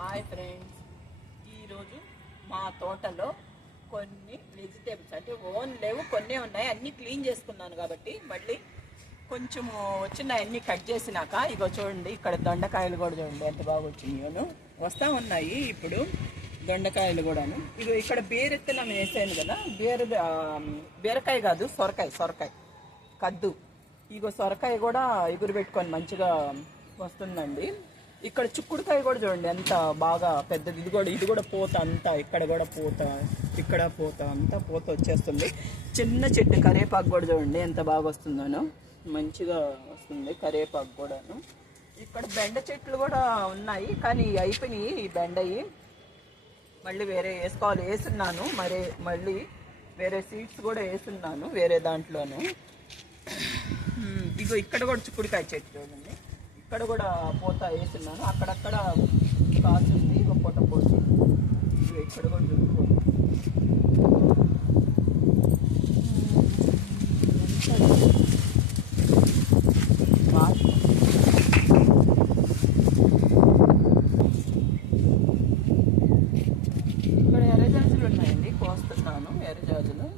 Hi friends, ఈరోజు మా తోటలో కొన్ని వెజిటేబుల్స్ అంటే ఓన్ లేవు, కొన్ని ఉన్నాయి. అన్నీ క్లీన్ చేసుకున్నాను కాబట్టి మళ్ళీ కొంచెము వచ్చిన అన్నీ కట్ చేసినాక ఇగో చూడండి, ఇక్కడ దొండకాయలు కూడా చూడండి ఎంత బాగా వచ్చినాయోను వస్తూ ఉన్నాయి. ఇప్పుడు దొండకాయలు కూడాను ఇగో ఇక్కడ బీరెత్తున వేసాను కదా, బీరకాయ కాదు, సొరకాయ కద్దు. ఇగో సొరకాయ కూడా ఎగురు పెట్టుకొని మంచిగా వస్తుందండి. ఇక్కడ చిక్కుడుకాయ కూడా చూడండి ఎంత బాగా పెద్దది. ఇది కూడా పూత అంతా, ఇక్కడ కూడా పూత, ఇక్కడ పూత అంతా పూత వచ్చేస్తుంది. చిన్న చెట్టు కరివేపాకు కూడా చూడండి ఎంత బాగా వస్తుందనో, మంచిగా వస్తుంది కరివేపాకు కూడాను. ఇక్కడ బెండ చెట్లు కూడా ఉన్నాయి కానీ అయిపోయినాయి ఈ బెండయి. మళ్ళీ వేరే వేసుకోవాలి, వేసున్నాను మళ్ళీ వేరే సీడ్స్ కూడా వేసున్నాను వేరే దాంట్లోనూ. ఇగో ఇక్కడ కూడా చిక్కుడుకాయ చెట్టు చూడండి, ఇక్కడ కూడా పూత వేస్తున్నాను. అక్కడక్కడ కాస్తుంది ఒక పూట పోసి, ఇక్కడ కూడా దొరుకుతుంది. ఇక్కడ ఎర్రజాజులు ఉన్నాయండి, కోస్తున్నాను ఎర్రజాజులు.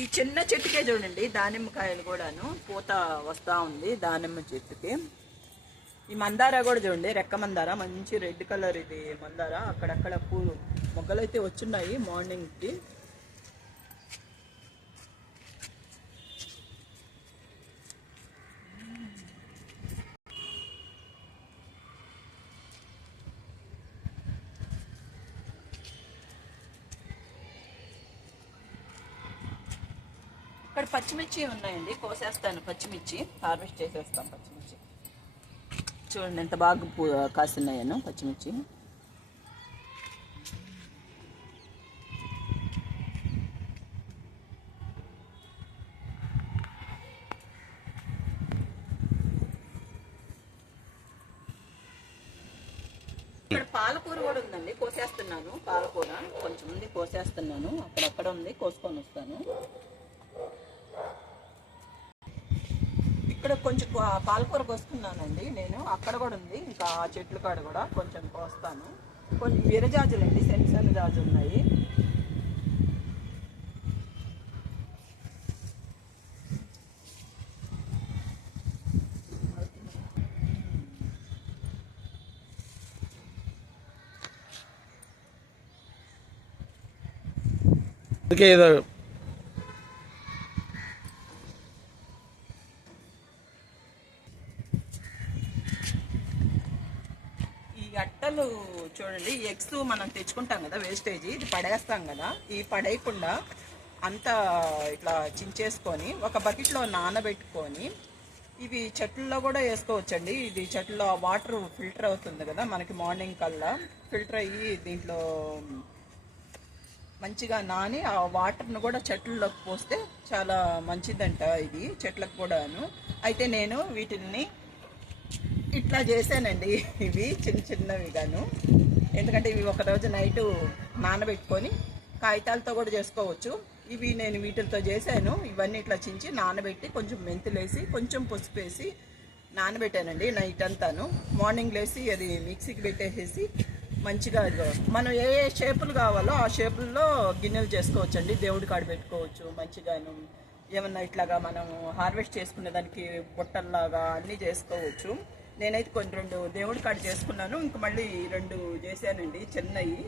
ఈ చిన్న చెట్టుకే చూడండి దానిమ్మకాయలు కూడాను పూత వస్తూ ఉంది. దానిమ్మ చెట్టుకి ఈ మందార కూడా చూడండి, రెక్క మందార, మంచి రెడ్ కలర్ ఇది మందార. అక్కడక్కడ పూలు మొగ్గలు అయితే వచ్చున్నాయి మార్నింగ్కి. ఇక్కడ పచ్చిమిర్చి ఉన్నాయండి, కోసేస్తాను. పచ్చిమిర్చి హార్వెస్ట్ చేసేస్తాం. పచ్చిమిర్చి చూడండి ఎంత బాగా కాస్తున్నాయను పచ్చిమిర్చి. ఇక్కడ పాలకూర కూడా ఉందండి, కోసేస్తున్నాను. పాలకూర కొంచెం ఉంది, కోసేస్తున్నాను. అక్కడక్కడ ఉంది, కోసుకొని వస్తాను. ఇక్కడ కొంచెం పాలకూర కోసుకున్నానండి నేను, అక్కడ కూడా ఉంది. ఇంకా ఆ చెట్ల కాడ కూడా కొంచెం కోస్తాను. కొన్ని విరజాజులు అండి, సెన్సన్ జాజులు ఉన్నాయి. అట్టలు చూడండి, ఎగ్స్ మనం తెచ్చుకుంటాం కదా, వేస్టేజ్ ఇది పడేస్తాం కదా, ఈ పడేయకుండా అంతా ఇట్లా చించేసుకొని ఒక బకెట్లో నానబెట్టుకొని ఇవి చెట్లలో కూడా వేసుకోవచ్చండి. ఇది చెట్లలో వాటర్ ఫిల్టర్ అవుతుంది కదా మనకి, మార్నింగ్ కల్లా ఫిల్టర్ అయ్యి దీంట్లో మంచిగా నాని ఆ వాటర్ను కూడా చెట్లలోకి పోస్తే చాలా మంచిదంట ఇది చెట్లకు కూడాను. అయితే నేను వీటిని ఇట్లా చేశానండి, ఇవి చిన్నవి గాను. ఎందుకంటే ఇవి ఒకరోజు నైటు నానబెట్టుకొని కాగితాలతో కూడా చేసుకోవచ్చు. ఇవి నేను వీటితో చేశాను. ఇవన్నీ ఇట్లా చించి నానబెట్టి కొంచెం మెంతులేసి కొంచెం పసుపు వేసి నానబెట్టానండి నైట్ అంతాను. మార్నింగ్ లేసి అది మిక్సీకి పెట్టేసేసి మంచిగా మనం ఏ షేపులు కావాలో ఆ షేపుల్లో గిన్నెలు చేసుకోవచ్చండి. దేవుడి కాడ పెట్టుకోవచ్చు మంచిగాను. ఏమన్నా ఇట్లాగా మనం హార్వెస్ట్ చేసుకునే దానికి బుట్టల్లాగా అన్నీ చేసుకోవచ్చు. నేనైతే కొన్ని 2 దేవుడి కాడ చేసుకున్నాను, ఇంక మళ్ళీ 2 చేశానండి చిన్నవి.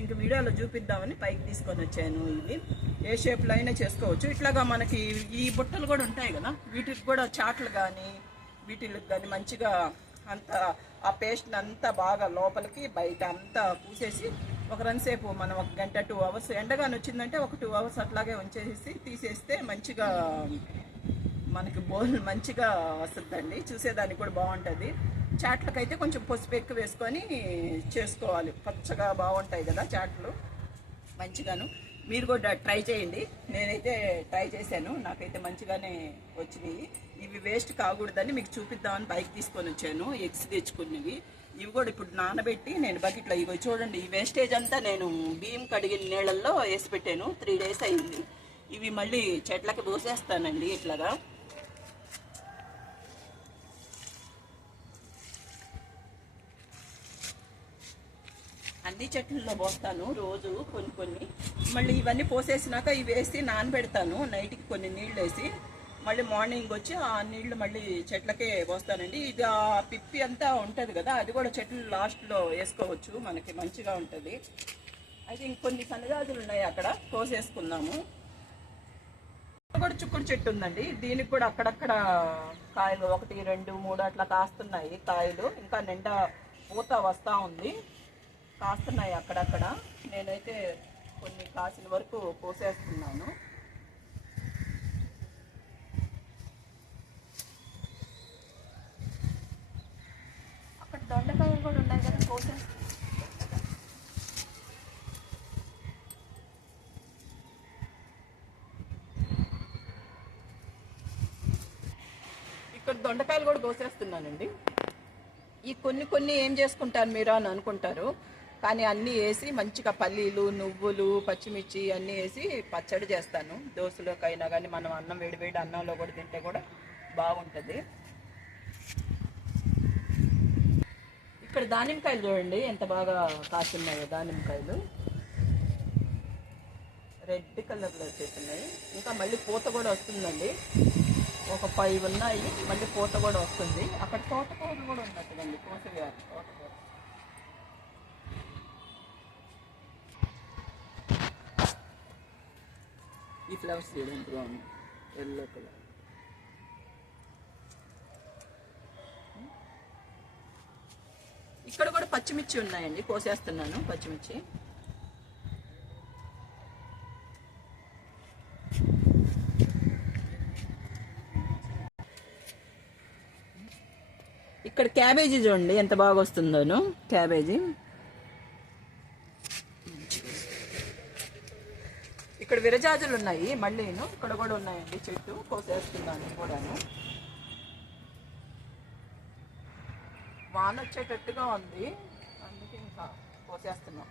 ఇంక వీడియోలో చూపిద్దామని పైకి తీసుకొని వచ్చాను. ఇవి ఏ షేప్లో అయినా చేసుకోవచ్చు. ఇట్లాగా మనకి ఈ బుట్టలు కూడా ఉంటాయి కదా, వీటికి కూడా చాట్లు కానీ వీటికి కానీ మంచిగా అంతా ఆ పేస్ట్ని అంతా బాగా లోపలికి బయట అంతా పూసేసి ఒక రన్సేపు మనం 1 గంట 2 అవర్స్ ఎండగానే వచ్చిందంటే ఒక 2 అవర్స్ అట్లాగే ఉంచేసి తీసేస్తే మంచిగా మనకి బోల్ మంచిగా వస్తుందండి, చూసేదానికి కూడా బాగుంటుంది. చాట్లకైతే కొంచెం పసుపు ఎక్కువ వేసుకొని చేసుకోవాలి, పచ్చగా బాగుంటాయి కదా చాట్లు మంచిగాను. మీరు కూడా ట్రై చేయండి. నేనైతే ట్రై చేశాను, నాకైతే మంచిగానే వచ్చినాయి. ఇవి వేస్ట్ కాకూడదని మీకు చూపిద్దామని బైక్ తీసుకొని వచ్చాను. ఎగ్స్ తెచ్చుకున్నవి ఇవి కూడా ఇప్పుడు నానబెట్టి నేను బకెట్లో ఇవి చూడండి, ఈ వేస్టేజ్ అంతా నేను బియ్యం కడిగిన నీళ్ళల్లో వేసి పెట్టాను. 3 days అయింది. ఇవి మళ్ళీ చెట్లకి పోసేస్తానండి ఇట్లాగా. అన్ని చెట్లలో పోస్తాను రోజు కొన్ని కొన్ని. మళ్ళీ ఇవన్నీ పోసేసినాక ఇవి వేసి నానబెడతాను నైట్కి కొన్ని నీళ్ళు వేసి. మళ్ళీ మార్నింగ్ వచ్చి ఆ నీళ్లు మళ్ళీ చెట్లకే పోస్తానండి. ఇది ఆ పిప్పి అంతా ఉంటుంది కదా, అది కూడా చెట్లు లాస్ట్లో వేసుకోవచ్చు, మనకి మంచిగా ఉంటుంది. అయితే ఇంకొన్ని సన్నజాజులు ఉన్నాయి అక్కడ, కోసేసుకుందాము. కూడా చుక్కుడు చెట్టు ఉందండి, దీనికి కూడా అక్కడక్కడ కాయలు 1, 2, 3 అట్లా కాస్తున్నాయి కాయలు. ఇంకా నిండా పూత వస్తూ ఉంది, కాస్తున్నాయి అక్కడక్కడ. నేనైతే కొన్ని కాసిన వరకు కోసేస్తున్నాను. అక్కడ దొండకాయలు కూడా ఉన్నాయి కదా, కోసేస్తాను. ఇక్కడ దొండకాయలు కూడా కోసేస్తున్నానండి. ఈ కొన్ని కొన్ని ఏం చేసుకుంటారు మీరు అని అనుకుంటారు, కానీ అన్నీ వేసి మంచిగా పల్లీలు, నువ్వులు, పచ్చిమిర్చి అన్నీ వేసి పచ్చడి చేస్తాను. దోశలోకైనా కానీ మనం అన్నం వేడివేడి అన్నంలో కూడా తింటే కూడా బాగుంటుంది. ఇక్కడ దానిమ్మకాయలు చూడండి ఎంత బాగా కాస్తున్నాయో. దానిమ్మకాయలు రెడ్ కలర్లో వచ్చేస్తున్నాయి. ఇంకా మళ్ళీ పూత కూడా వస్తుందండి. ఒక 5 ఉన్నాయి, మళ్ళీ పూత కూడా వస్తుంది. అక్కడ తోటకూర కూడా ఉన్నట్టుందండి, కోసగారు తోటకూర. ఈ ఫ్లవర్స్ చూడండి బాగుంది, ఎల్లో కలర్. ఇక్కడ కూడా పచ్చిమిర్చి ఉన్నాయండి, కోసేస్తున్నాను పచ్చిమిర్చి. ఇక్కడ క్యాబేజీ చూడండి ఎంత బాగా వస్తుందోను క్యాబేజీ. ఇక్కడ విరజాజులు ఉన్నాయి మళ్ళీను, ఇక్కడ కూడా ఉన్నాయండి చెట్టు, కోసేస్తున్నాను కూడాను. వాన వచ్చేటట్టుగా ఉంది, అందుకే ఇంకా కోసేస్తున్నాం.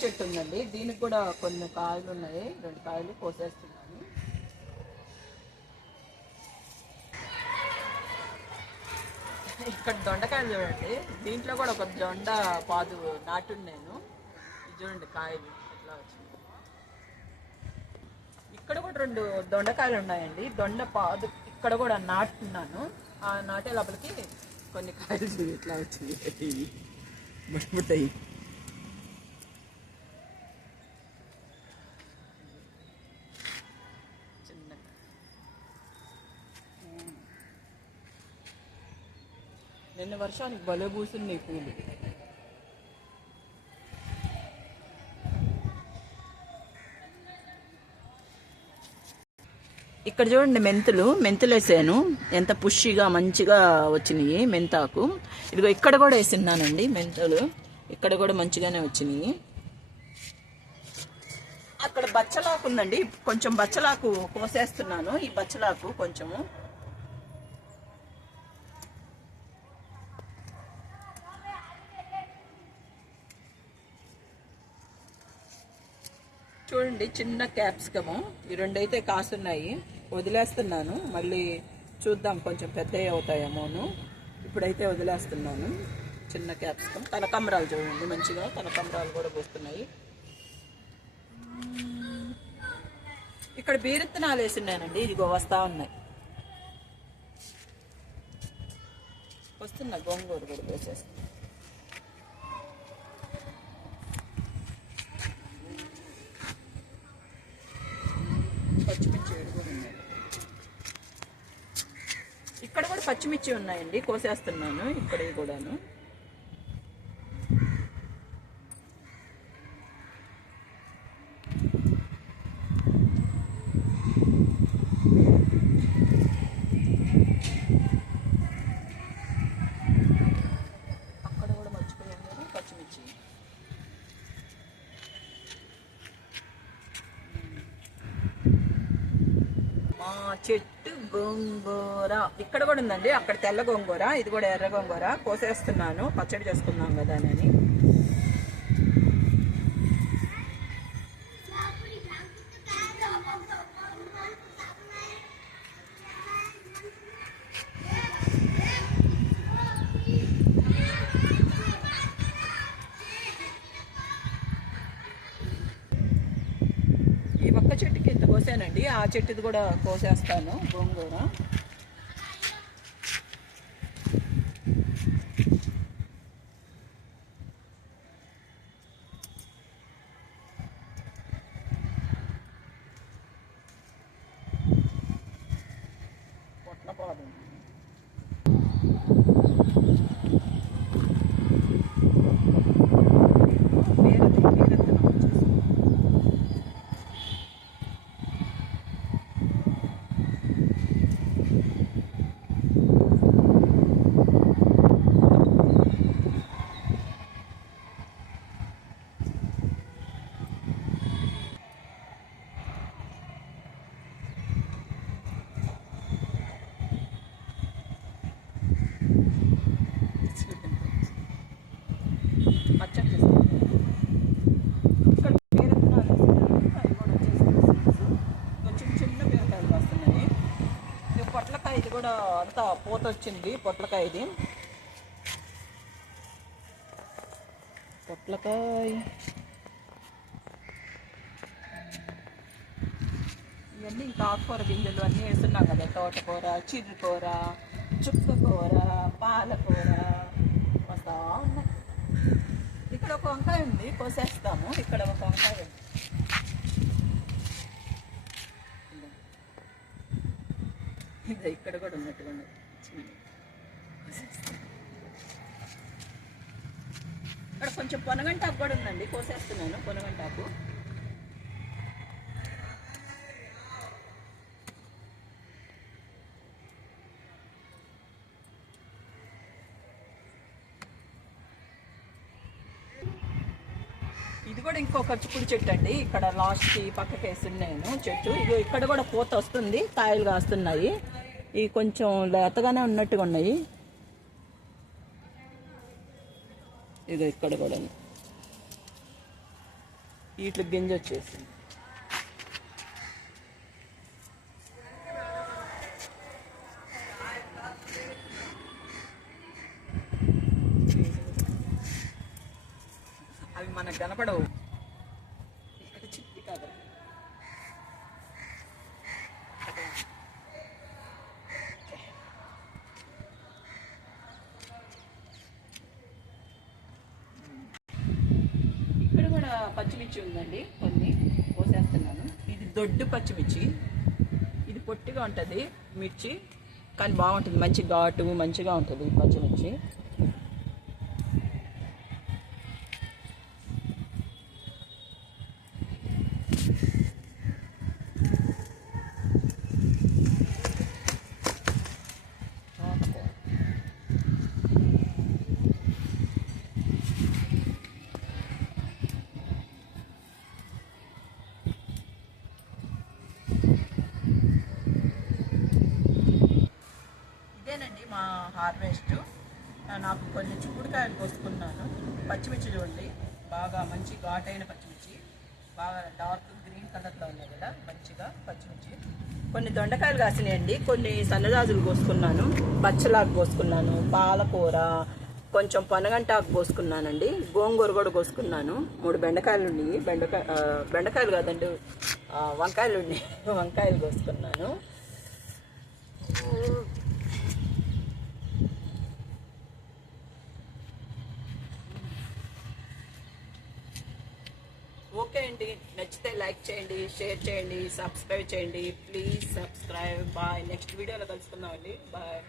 చెట్టు ఉందండి, దీనికి కూడా కొన్ని కాయలు ఉన్నాయి, 2 కాయలు కోసేస్తున్నాను. ఇక్కడ దొండకాయలు చూడండి, దీంట్లో కూడా ఒక దొండ పాదు నాటున్నాను. ఇది చూడండి కాయలు ఎట్లా వచ్చింది. ఇక్కడ కూడా 2 దొండకాయలు ఉన్నాయండి, దొండ పాదు ఇక్కడ కూడా నాటున్నాను. ఆ నాటే లోపలికి కొన్ని కాయలు ఇట్లా వచ్చింది, ముట్టుతాయి. నిన్న వర్షానికి భలే పూస్తున్నాయి పూలు. ఇక్కడ చూడండి మెంతులు వేసాను, ఎంత పుష్గా మంచిగా వచ్చినాయి మెంతాకు. ఇదిగో ఇక్కడ కూడా వేసిన్నానండి మెంతులు, ఇక్కడ కూడా మంచిగానే వచ్చినాయి. అక్కడ బచ్చలాకు ఉందండి, కొంచెం బచ్చలాకు కోసేస్తున్నాను. ఈ బచ్చలాకు కొంచెము చూడండి, చిన్న క్యాప్సికము. ఈ 2 అయితే కాస్తున్నాయి, వదిలేస్తున్నాను. మళ్ళీ చూద్దాం, కొంచెం పెద్దవి అవుతాయేమోను. ఇప్పుడైతే వదిలేస్తున్నాను. చిన్న క్యాప్సికం. కనకాంబరాలు చూడండి మంచిగా, కనకాంబరాలు కూడా పోస్తున్నాయి. ఇక్కడ బీరత్తనాలు వేసిన్నానండి, ఇదిగో వస్తా ఉన్నాయి. వస్తున్నా, గోంగూర కూడా వేసేస్తాను. పచ్చిమిర్చి ఇక్కడ కూడా పచ్చిమిర్చి ఉన్నాయండి, కోసేస్తున్నాను ఇక్కడ కూడాను. మా చెట్టు గోంగూర ఇక్కడ కూడా ఉందండి. అక్కడ తెల్ల గోంగూర, ఇది కూడా ఎర్ర గోంగూర. కోసేస్తున్నాను, పచ్చడి చేసుకున్నాం కదా అని. ఈ ఒక్క చెట్టుకి ఇంత కోసానండి, ఆ చెట్టుది కూడా కోసేస్తాను గోంగూర. పొట్లపాదు పచ్చడి చేసుకుంటాను. ఇక్కడ బీరత్నాలు వేసుకున్నాను, అవి కూడా వచ్చేసి కొంచెం చిన్న బీరకాయలు వస్తున్నాయి. ఇది పొట్లకాయ, ఇది కూడా అంతా పూత వచ్చింది పొట్లకాయది. పొట్లకాయ ఇవన్నీ ఇంకా ఆకుకూర గింజలు అన్నీ వేస్తున్నాం కదా. తోటకూర, చిరుకూర, చుక్కకూర, పాలకూర వస్తా ఉన్నాయి. ఇక్కడ ఒక వంకాయ ఉంది, కోసేస్తాము. ఇక్కడ ఒక వంకాయ ఉంది, ఇది ఇక్కడ కూడా ఉన్నట్టుగా ఉంది. ఇక్కడ కొంచెం పొనగంటాకు కూడా ఉందండి, కోసేస్తున్నాను పొనగంటాకు. ఇది కూడా ఇంకొక చిక్కుడు చెట్టు అండి, ఇక్కడ లాస్ట్కి పక్కకి వేస్తున్నాను చెట్టు. ఇది ఇక్కడ కూడా పూత వస్తుంది, కాయలు కాస్తున్నాయి. ఇవి కొంచెం లేతగానే ఉన్నట్టుగా ఉన్నాయి. ఇది ఇక్కడ కూడా వీటి గింజ వచ్చేసింది. అవి మనకు కనపడవు, ఇక్కడ చిట్టి కాదు. ఇక్కడ కూడా పచ్చిమిర్చి ఉందండి, కొన్ని కోసేస్తున్నాను. ఇది దొడ్డు పచ్చిమిర్చి, ఇది పొట్టిగా ఉంటుంది మిర్చి, కానీ బాగుంటుంది, మంచి ఘాటు మంచిగా ఉంటుంది పచ్చిమిర్చి. ఇదేనండి మా హార్వెస్ట్. నాకు కొన్ని చిక్కుడుకాయలు కోసుకున్నాను. పచ్చిమిర్చి చూడండి, బాగా మంచి ఘాటైన పచ్చిమిర్చి, బాగా డార్క్ గ్రీన్ కలర్లో ఉన్నాయి కదా, మంచిగా పచ్చిమిర్చి. కొన్ని దొండకాయలు కాసినాయండి, కొన్ని సన్నజాజులు కోసుకున్నాను, బచ్చలాకు కోసుకున్నాను, పాలకూర, కొంచెం పనగంటాకు కోసుకున్నానండి, గోంగూర కూడా కోసుకున్నాను. 3 బెండకాయలు ఉన్నాయి, బెండకాయలు కాదండి, వంకాయలు ఉన్నాయి, వంకాయలు కోసుకున్నాను. ఓకే అండి, నచ్చితే లైక్ చేయండి, షేర్ చేయండి, సబ్స్క్రైబ్ చేయండి. Please subscribe. బాయ్. నెక్స్ట్ వీడియోలో కలుసుకుందామండి. బాయ్.